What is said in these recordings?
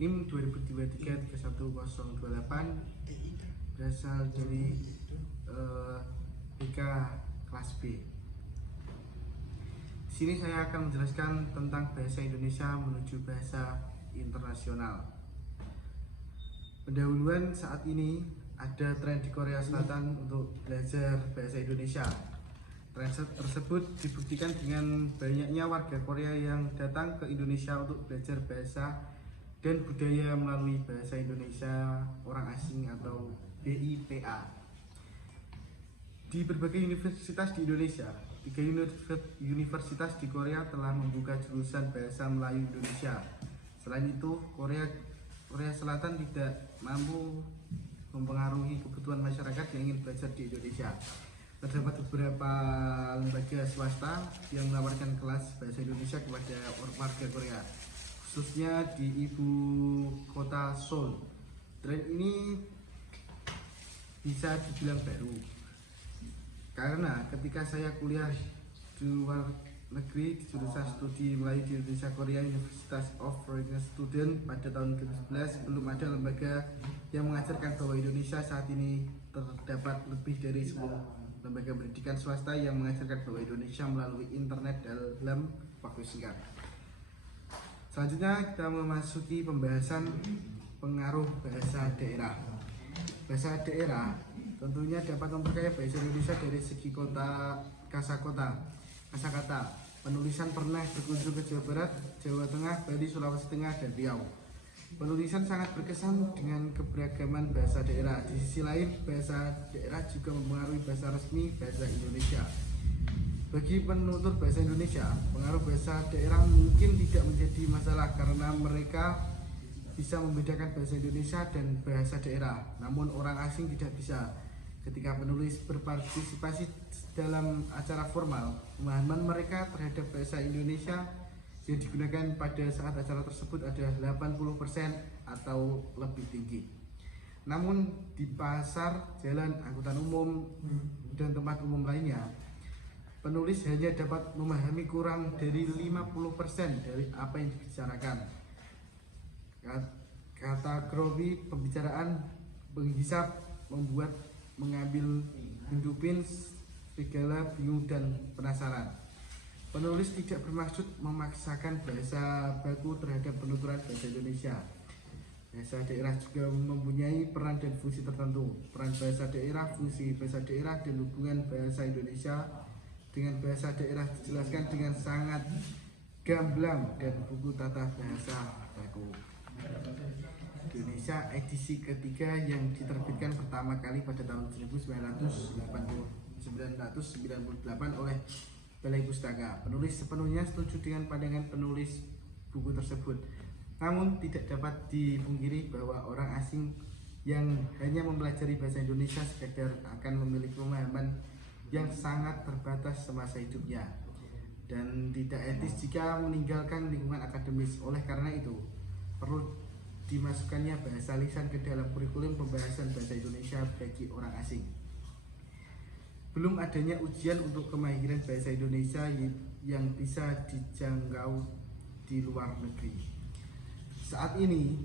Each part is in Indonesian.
NIM 2023-31028 berasal dari BK kelas B. Di sini saya akan menjelaskan tentang bahasa Indonesia menuju bahasa internasional. Pendahuluan, saat ini ada tren di Korea Selatan untuk belajar bahasa Indonesia. Tren tersebut dibuktikan dengan banyaknya warga Korea yang datang ke Indonesia untuk belajar bahasa dan budaya melalui bahasa Indonesia orang asing atau BIPA. Di berbagai universitas di Indonesia, 3 universitas di Korea telah membuka jurusan bahasa Melayu Indonesia. Selain itu, Korea Selatan tidak mampu mempengaruhi kebutuhan masyarakat yang ingin belajar di Indonesia. Terdapat beberapa lembaga swasta yang menawarkan kelas bahasa Indonesia kepada warga Korea, khususnya di ibu kota Seoul. Tren ini bisa dibilang baru, karena ketika saya kuliah di luar negeri di jurusan studi Melayu di Indonesia Korea University of Foreign Students pada tahun ke-11, belum ada lembaga yang mengajarkan bahwa Indonesia saat ini terdapat lebih dari 10 lembaga pendidikan swasta yang mengajarkan bahwa Indonesia melalui internet dalam waktu singkat. Selanjutnya kita memasuki pembahasan pengaruh bahasa daerah. Bahasa daerah tentunya dapat memperkaya bahasa Indonesia dari segi kosakata. Penulisan pernah berkunjung ke Jawa Barat, Jawa Tengah, Bali, Sulawesi Tengah, dan Riau. Penulisan sangat berkesan dengan keberagaman bahasa daerah. Di sisi lain, bahasa daerah juga mempengaruhi bahasa resmi bahasa Indonesia. Bagi penutur bahasa Indonesia, pengaruh bahasa daerah mungkin tidak menjadi masalah karena mereka bisa membedakan bahasa Indonesia dan bahasa daerah. Namun orang asing tidak bisa. Ketika penulis berpartisipasi dalam acara formal, pemahaman mereka terhadap bahasa Indonesia yang digunakan pada saat acara tersebut adalah 80% atau lebih tinggi. Namun di pasar, jalan, angkutan umum, dan tempat umum lainnya, penulis hanya dapat memahami kurang dari 50% dari apa yang dibicarakan. Kategori pembicaraan menghisap, membuat mengambil hidupin segala bingung dan penasaran. Penulis tidak bermaksud memaksakan bahasa baku terhadap penuturan bahasa Indonesia. Bahasa daerah juga mempunyai peran dan fungsi tertentu. Peran bahasa daerah, fungsi bahasa daerah, dan hubungan bahasa Indonesia dengan bahasa daerah dijelaskan dengan sangat gamblang dan buku tata bahasa baku Indonesia edisi ketiga yang diterbitkan pertama kali pada tahun 1998 oleh Balai Pustaka. Penulis sepenuhnya setuju dengan pandangan penulis buku tersebut. Namun tidak dapat dipungkiri bahwa orang asing yang hanya mempelajari bahasa Indonesia sekedar akan memiliki pemahaman yang sangat terbatas semasa hidupnya dan tidak etis jika meninggalkan lingkungan akademis. Oleh karena itu, perlu dimasukkannya bahasa lisan ke dalam kurikulum pembahasan bahasa Indonesia bagi orang asing. Belum adanya ujian untuk kemahiran bahasa Indonesia yang bisa dijangkau di luar negeri. Saat ini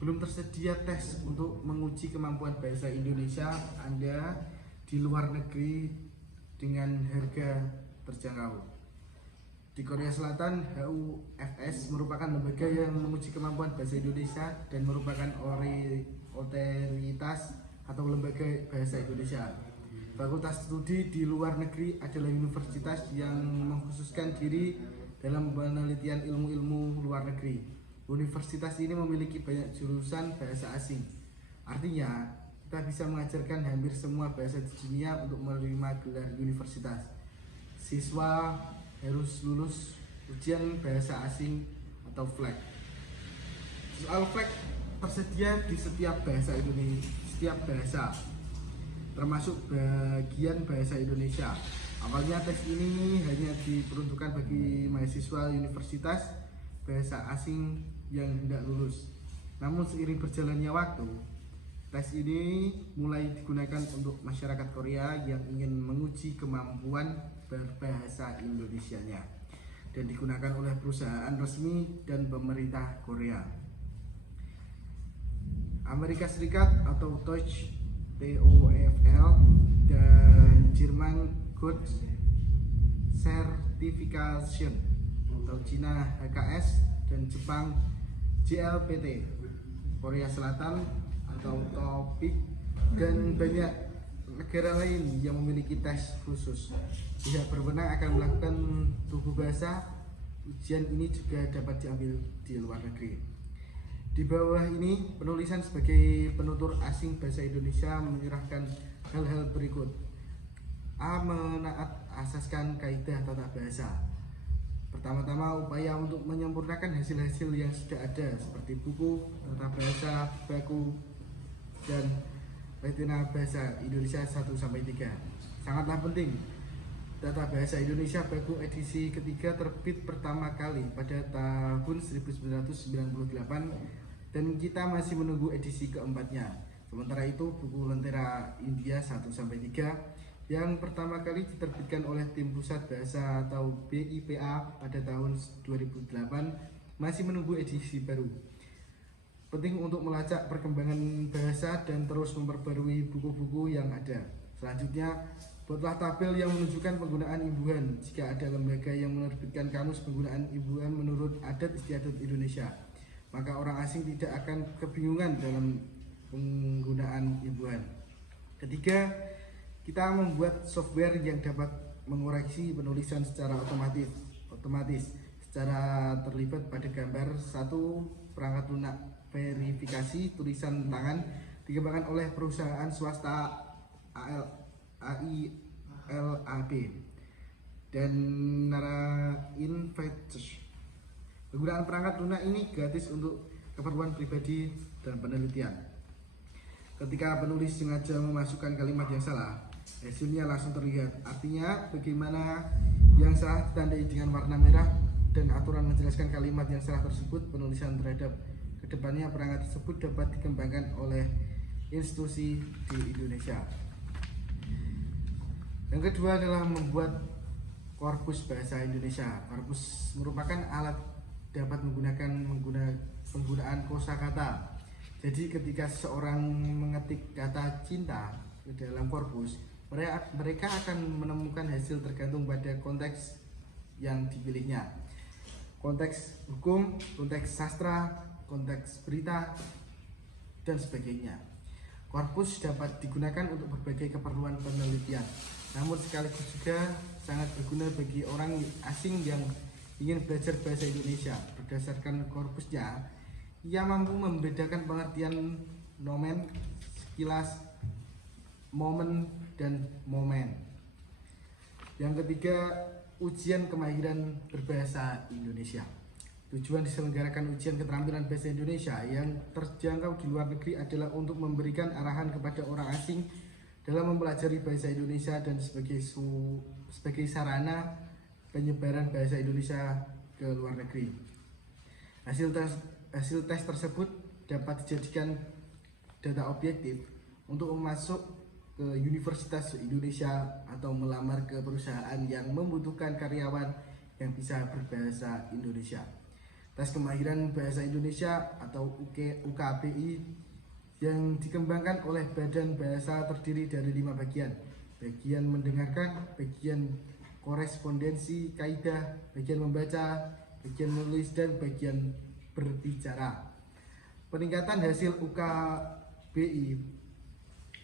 belum tersedia tes untuk menguji kemampuan bahasa Indonesia Anda di luar negeri dengan harga terjangkau. Di Korea Selatan, HUFS merupakan lembaga yang menguji kemampuan bahasa Indonesia dan merupakan otoritas atau lembaga bahasa Indonesia. Fakultas studi di luar negeri adalah universitas yang mengkhususkan diri dalam penelitian ilmu-ilmu luar negeri. Universitas ini memiliki banyak jurusan bahasa asing. Artinya, kita bisa mengajarkan hampir semua bahasa di dunia untuk menerima gelar universitas. Siswa harus lulus ujian bahasa asing atau FLEG. Soal FLEG tersedia di setiap bahasa Indonesia, setiap bahasa, termasuk bagian bahasa Indonesia. Awalnya tes ini hanya diperuntukkan bagi mahasiswa universitas bahasa asing yang hendak lulus. Namun seiring berjalannya waktu, tes ini mulai digunakan untuk masyarakat Korea yang ingin menguji kemampuan berbahasa Indonesianya dan digunakan oleh perusahaan resmi dan pemerintah Korea. Amerika Serikat atau Deutsch TOEFL, dan Jerman Good Certification atau Cina HKS, dan Jepang JLPT, Korea Selatan atau TOPIK, dan banyak negara lain yang memiliki tes khusus. Pihak berwenang akan melakukan tubuh bahasa. Ujian ini juga dapat diambil di luar negeri. Di bawah ini penulisan sebagai penutur asing bahasa Indonesia menyerahkan hal-hal berikut. A. Menaat asaskan kaidah tata bahasa. Pertama-tama, upaya untuk menyempurnakan hasil-hasil yang sudah ada seperti buku, tata bahasa, baku, dan Retina Bahasa Indonesia 1-3. Sangatlah penting. Tata Bahasa Indonesia Baku edisi ketiga terbit pertama kali pada tahun 1998 dan kita masih menunggu edisi keempatnya. Sementara itu buku Lentera India 1-3 yang pertama kali diterbitkan oleh Tim Pusat Bahasa atau BIPA pada tahun 2008 masih menunggu edisi baru. Penting untuk melacak perkembangan bahasa dan terus memperbarui buku-buku yang ada. Selanjutnya, buatlah tabel yang menunjukkan penggunaan imbuhan jika ada lembaga yang menerbitkan kamus penggunaan imbuhan menurut adat istiadat Indonesia. Maka orang asing tidak akan kebingungan dalam penggunaan imbuhan. Ketiga, kita membuat software yang dapat mengoreksi penulisan secara otomatis secara terlibat pada gambar. Satu, perangkat lunak verifikasi tulisan tangan dikembangkan oleh perusahaan swasta AILAB dan Nara Inventors. Penggunaan perangkat lunak ini gratis untuk keperluan pribadi dan penelitian. Ketika penulis sengaja memasukkan kalimat yang salah, hasilnya langsung terlihat. Artinya, bagaimana yang salah ditandai dengan warna merah dan aturan menjelaskan kalimat yang salah tersebut. Penulisan terhadap kedepannya perangkat tersebut dapat dikembangkan oleh institusi di Indonesia. Yang kedua adalah membuat korpus bahasa Indonesia. Korpus merupakan alat dapat penggunaan kosakata. Jadi ketika seseorang mengetik kata cinta ke dalam korpus, mereka akan menemukan hasil tergantung pada konteks yang dipilihnya. Konteks hukum, konteks sastra, konteks berita, dan sebagainya. Korpus dapat digunakan untuk berbagai keperluan penelitian, namun sekaligus juga sangat berguna bagi orang asing yang ingin belajar bahasa Indonesia. Berdasarkan korpusnya, ia mampu membedakan pengertian nomen, sekilas, momen, dan momen. Yang ketiga, ujian kemahiran berbahasa Indonesia. Tujuan diselenggarakan ujian keterampilan bahasa Indonesia yang terjangkau di luar negeri adalah untuk memberikan arahan kepada orang asing dalam mempelajari bahasa Indonesia dan sebagai sarana penyebaran bahasa Indonesia ke luar negeri. Hasil tes tersebut dapat dijadikan data objektif untuk masuk ke Universitas Indonesia atau melamar ke perusahaan yang membutuhkan karyawan yang bisa berbahasa Indonesia. Tes kemahiran bahasa Indonesia atau UKBI yang dikembangkan oleh Badan Bahasa terdiri dari 5 bagian. Bagian mendengarkan, bagian korespondensi, kaidah, bagian membaca, bagian menulis, dan bagian berbicara. Peningkatan hasil UKBI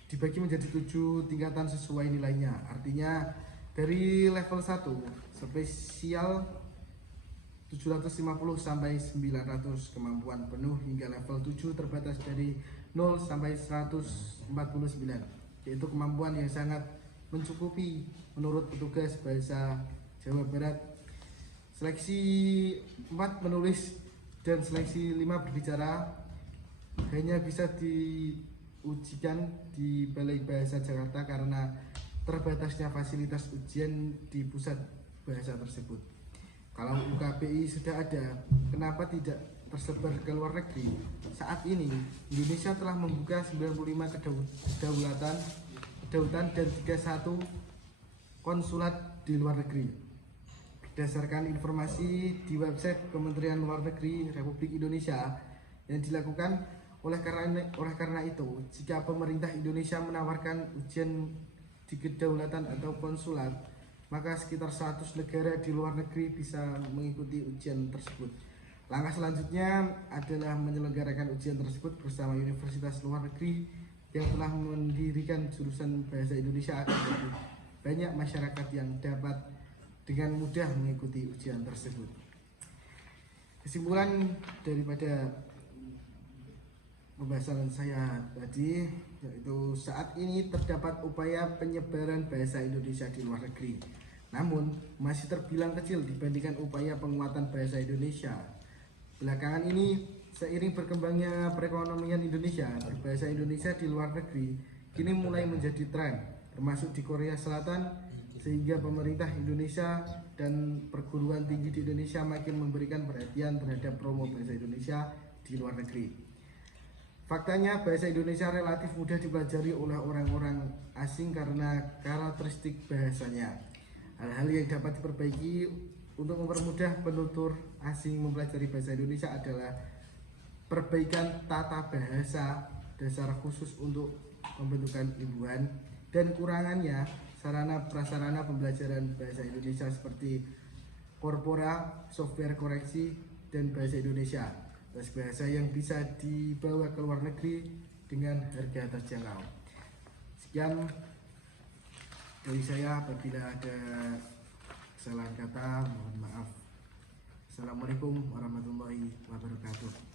dibagi menjadi 7 tingkatan sesuai nilainya. Artinya dari level 1 spesial 750 sampai 900 kemampuan penuh hingga level 7 terbatas dari 0 sampai 149, yaitu kemampuan yang sangat mencukupi menurut petugas bahasa Jawa Barat. Seleksi 4 menulis dan seleksi 5 berbicara hanya bisa diujikan di Balai Bahasa Jakarta karena terbatasnya fasilitas ujian di pusat bahasa tersebut. Kalau UKBI sudah ada, kenapa tidak tersebar ke luar negeri? Saat ini Indonesia telah membuka 95 kedaulatan dan 31 konsulat di luar negeri. Berdasarkan informasi di website Kementerian Luar Negeri Republik Indonesia yang dilakukan Oleh karena itu, jika pemerintah Indonesia menawarkan ujian di kedaulatan atau konsulat, maka sekitar 100 negara di luar negeri bisa mengikuti ujian tersebut. Langkah selanjutnya adalah menyelenggarakan ujian tersebut bersama universitas luar negeri yang telah mendirikan jurusan bahasa Indonesia agar lebih banyak masyarakat yang dapat dengan mudah mengikuti ujian tersebut. Kesimpulan daripada pembahasan saya tadi yaitu saat ini terdapat upaya penyebaran bahasa Indonesia di luar negeri, namun masih terbilang kecil dibandingkan upaya penguatan bahasa Indonesia. Belakangan ini seiring berkembangnya perekonomian Indonesia, berbahasa Indonesia di luar negeri kini mulai menjadi tren, termasuk di Korea Selatan, sehingga pemerintah Indonesia dan perguruan tinggi di Indonesia makin memberikan perhatian terhadap promo bahasa Indonesia di luar negeri. Faktanya bahasa Indonesia relatif mudah dipelajari oleh orang-orang asing karena karakteristik bahasanya. Hal-hal yang dapat diperbaiki untuk mempermudah penutur asing mempelajari bahasa Indonesia adalah perbaikan tata bahasa dasar khusus untuk pembentukan imbuhan, dan kurangannya sarana prasarana pembelajaran bahasa Indonesia seperti korpora, software koreksi, dan bahasa Indonesia, bahasa yang bisa dibawa ke luar negeri dengan harga terjangkau. Sekian dari saya, apabila ada kesalahan kata mohon maaf. Assalamualaikum warahmatullahi wabarakatuh.